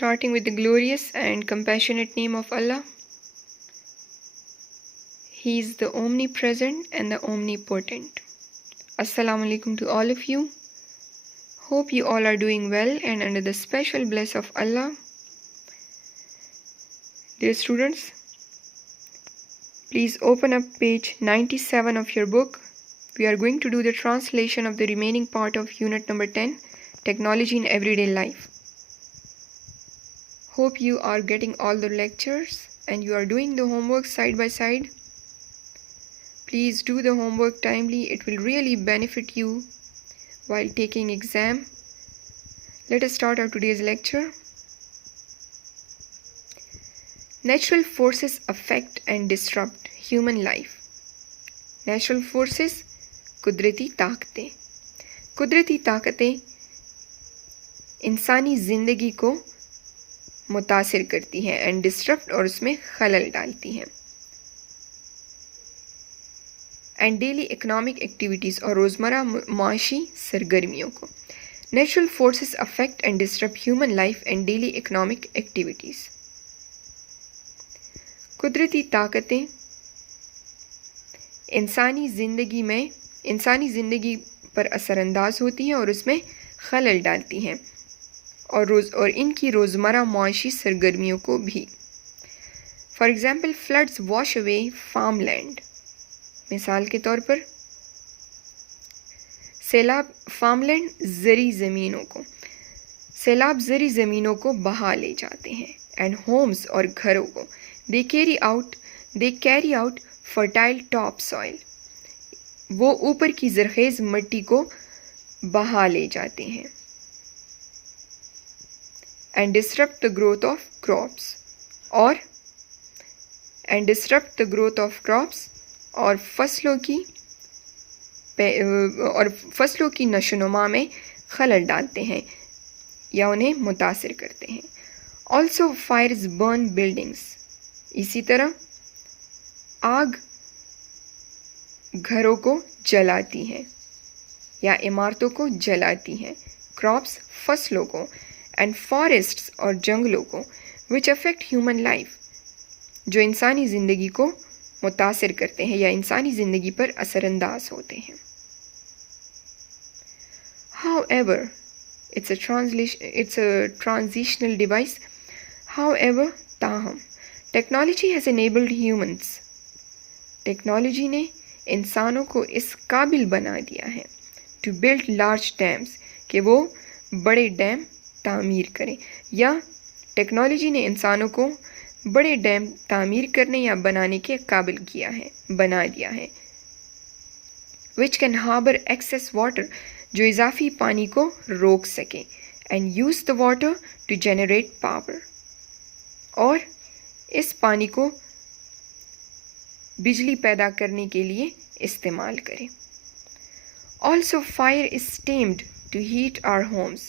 Starting with the glorious and compassionate name of Allah. He is the omnipresent and the omnipotent. Assalamu alaikum to all of you. Hope you all are doing well and under the special bless of Allah. Dear students, please open up page 97 of your book. We are going to do the translation of the remaining part of unit number 10, Technology in Everyday Life. Hope you are getting all the lectures and you are doing the homework side by side. Please do the homework timely. It will really benefit you while taking exam. Let us start our today's lecture. Natural forces affect and disrupt human life. Natural forces, कुदरती ताकतें. कुदरती ताकतें इंसानी ज़िंदगी को मुतासिर करती हैं एंड डिस्टर्ब और उसमें खलल डालती हैं. एंड डेली इकोनॉमिक एक्टिविटीज़ और रोज़मर्रा माशी सरगर्मियों को. Natural forces affect and disturb human life and daily economic activities. कुदरती ताकतें इंसानी ज़िंदगी पर असरअंदाज होती हैं और उसमें खलल डालती हैं और इनकी रोज़मर्रा मुआशी सरगर्मियों को भी. For example floods wash away farm land. मिसाल के तौर पर सैलाब ज़री ज़मीनों को बहा ले जाते हैं. एंड होम्स और घरों को they carry out fertile top soil. वो ऊपर की ज़रख़ेज़ मिट्टी को बहा ले जाते हैं. And disturb the growth of crops और फसलों की नशोनुमा में खलल डालते हैं या उन्हें मुतासिर करते हैं. Also fires burn buildings. इसी तरह आग घरों को जलाती है या इमारतों को जलाती हैं. क्रॉप्स फसलों को एंड फॉरेस्ट्स और जंगलों को विच अफेक्ट ह्यूमन लाइफ जो इंसानी ज़िंदगी को मुतासिर करते हैं या इंसानी ज़िंदगी पर असरअंदाज होते हैं. However, it's a transitional device. However, ताहम technology has enabled humans. Technology ने इंसानों को इस काबिल बना दिया है to build large dams कि वो बड़े डैम तामीर करें, या टेक्नोलॉजी ने इंसानों को बड़े डैम तामीर करने या बनाने के काबिल बना दिया है. which can harbor excess water जो इजाफी पानी को रोक सके and use the water to generate power और इस पानी को बिजली पैदा करने के लिए इस्तेमाल करें. also fire is tamed to heat our homes.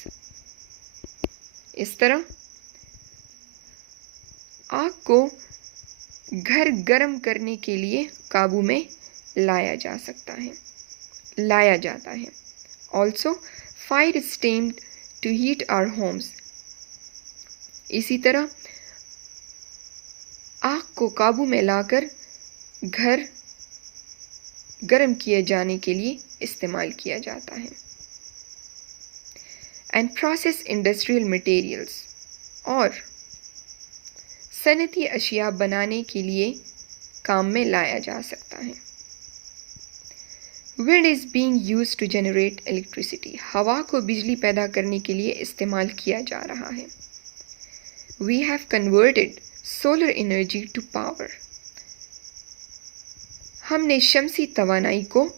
इस तरह आग को घर गर्म करने के लिए काबू में लाया जाता है. Also, fire is tamed to heat our homes. इसी तरह आग को काबू में लाकर घर गर्म किए जाने के लिए इस्तेमाल किया जाता है. And process industrial materials और सनती अशिया बनाने के लिए काम में लाया जा सकता है. Wind is being used to generate electricity. हवा को बिजली पैदा करने के लिए इस्तेमाल किया जा रहा है. We have converted solar energy to power. हमने शमसी तवानाई को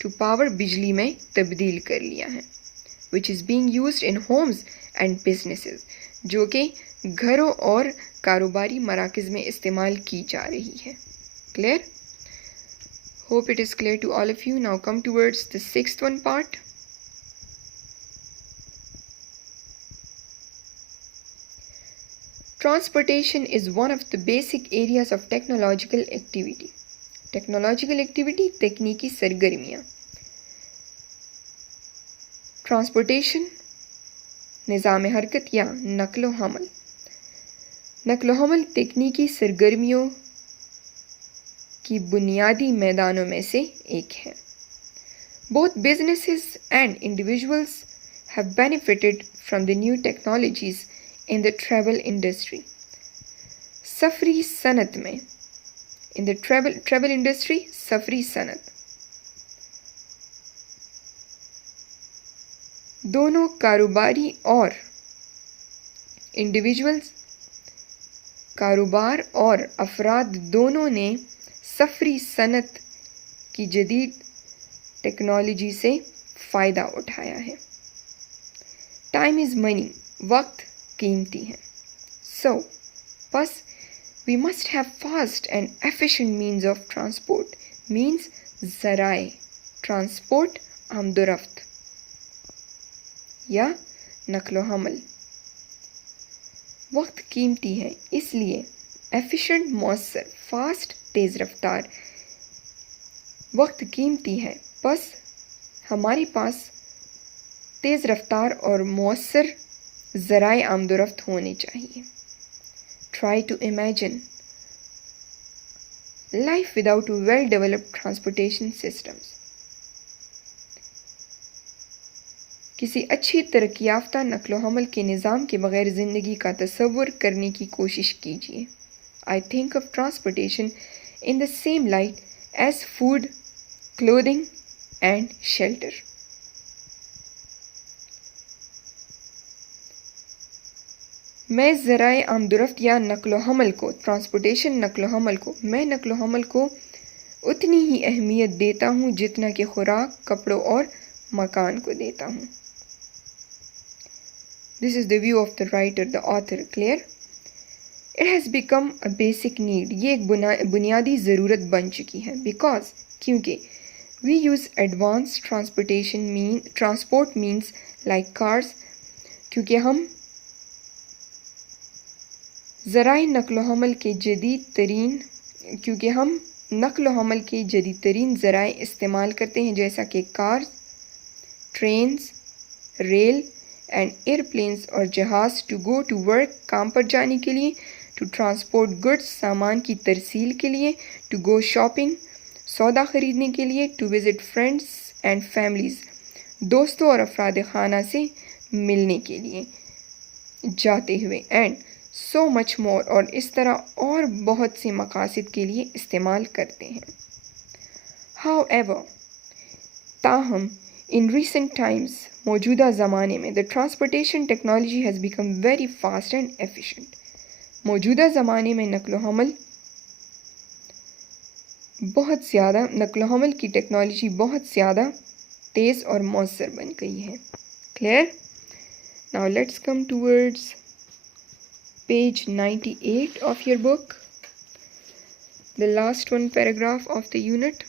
to power बिजली में तब्दील कर लिया है. Which is being used in homes and businesses. जो कि घरों और कारोबारी मराकज़ में इस्तेमाल की जा रही है. Clear? Hope it is clear to all of you. Now come towards the sixth one part. Transportation is one of the basic areas of technological activity. Technological activity, तकनीकी सरगर्मियाँ. Transportation निज़ाम हरकत या नक्ल हमल। नक्ल हमल तकनीकी सरगर्मियों की बुनियादी मैदानों में से एक है। Both businesses and individuals have benefited from the new technologies in the travel industry. सफरी सनत में in the travel industry सफरी सनत दोनों कारोबारी और इंडिविजुअल्स कारोबार और अफराद दोनों ने सफरी सनत की जदीद टेक्नोलॉजी से फ़ायदा उठाया है। टाइम इज़ मनी, वक्त कीमती है। सो बस we must have fast and efficient means of transport, means ज़राए ट्रांसपोर्ट आमदोरफ्त या नक्लो हमल। वक्त कीमती है, इसलिए एफिशिएंट मौसर फास्ट तेज़ रफ्तार वक्त कीमती है, बस हमारे पास तेज़ रफ्तार और मौसर ज़राए आमदोरफ्त होने चाहिए। Try to imagine life without well-developed transportation systems. किसी अच्छी तरक्की याफ्ता नक्लो हमल के निज़ाम के बग़ैर ज़िंदगी का तसव्वुर करने की कोशिश कीजिए। I think of transportation in the same light as food, clothing and shelter. मैं ज़राए आमदोरफ्त या नक्लो हमल को मैं नक्लो हमल को उतनी ही अहमियत देता हूँ जितना कि खुराक, कपड़ों और मकान को देता हूँ। This is the view of the writer, the author, clear? It has become a basic need. ये एक बुनियादी ज़रूरत बन चुकी है। Because क्योंकि we use advanced transport means like cars, क्योंकि हम ज़राए नक्लो हमल के जदीद तरीन ज़राए इस्तेमाल करते हैं, जैसा कि cars, trains, rail and airplanes और जहाज़। टू गो टू वर्क, काम पर जाने के लिए। टू ट्रांसपोर्ट गुड्स, सामान की तरसील के लिए। टू गो शॉपिंग, सौदा ख़रीदने के लिए। To visit friends and families, दोस्तों और अफराद खाना से मिलने के लिए जाते हुए। एंड सो मच मोर, और इस तरह और बहुत से मकासद के लिए इस्तेमाल करते हैं। However, ताहम इन recent times, मौजूदा ज़माने में, the transportation technology has become very fast and efficient. मौजूदा ज़माने में नक्लो हमल की टेक्नोलॉजी बहुत ज़्यादा तेज़ और मौसर बन गई है। Clear? Now let's come towards page 98 of your book, the last one paragraph of the unit.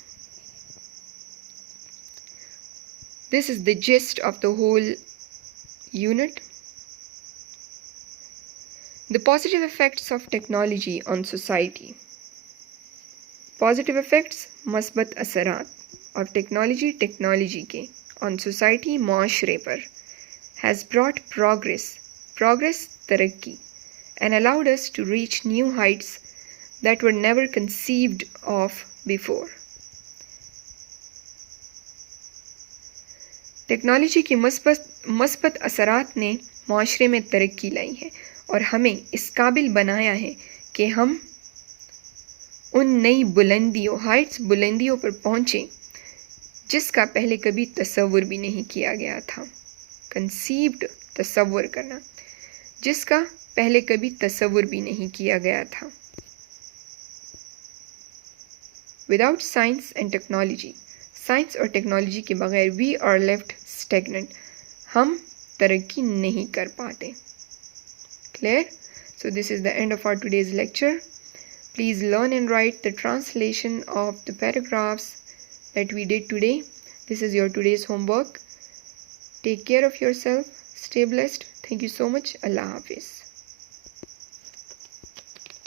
This is the gist of the whole unit. The positive effects of technology on society. Positive effects, मस्बत असरात of technology के on society, माशरे पर, has brought progress तरक्की, and allowed us to reach new heights that were never conceived of before. Technology की मस्बत असरात ने माशरे में तरक्की लाई है और हमें इस काबिल बनाया है कि हम उन नई बुलंदियों पर पहुँचें जिसका पहले कभी तसव्वुर भी नहीं किया गया था। कंसीव्ड, तसव्वुर करना, जिसका पहले कभी तसव्वुर भी नहीं किया गया था। Without science and technology, science और टेक्नोलॉजी के बगैर we are left stagnant, हम तरक्की नहीं कर पाते। Clear? So this is the end of our today's lecture. Please learn and write the translation of the paragraphs that we did today. This is your today's homework. Take care of yourself. Stay blessed. Thank you so much. Allah Hafiz.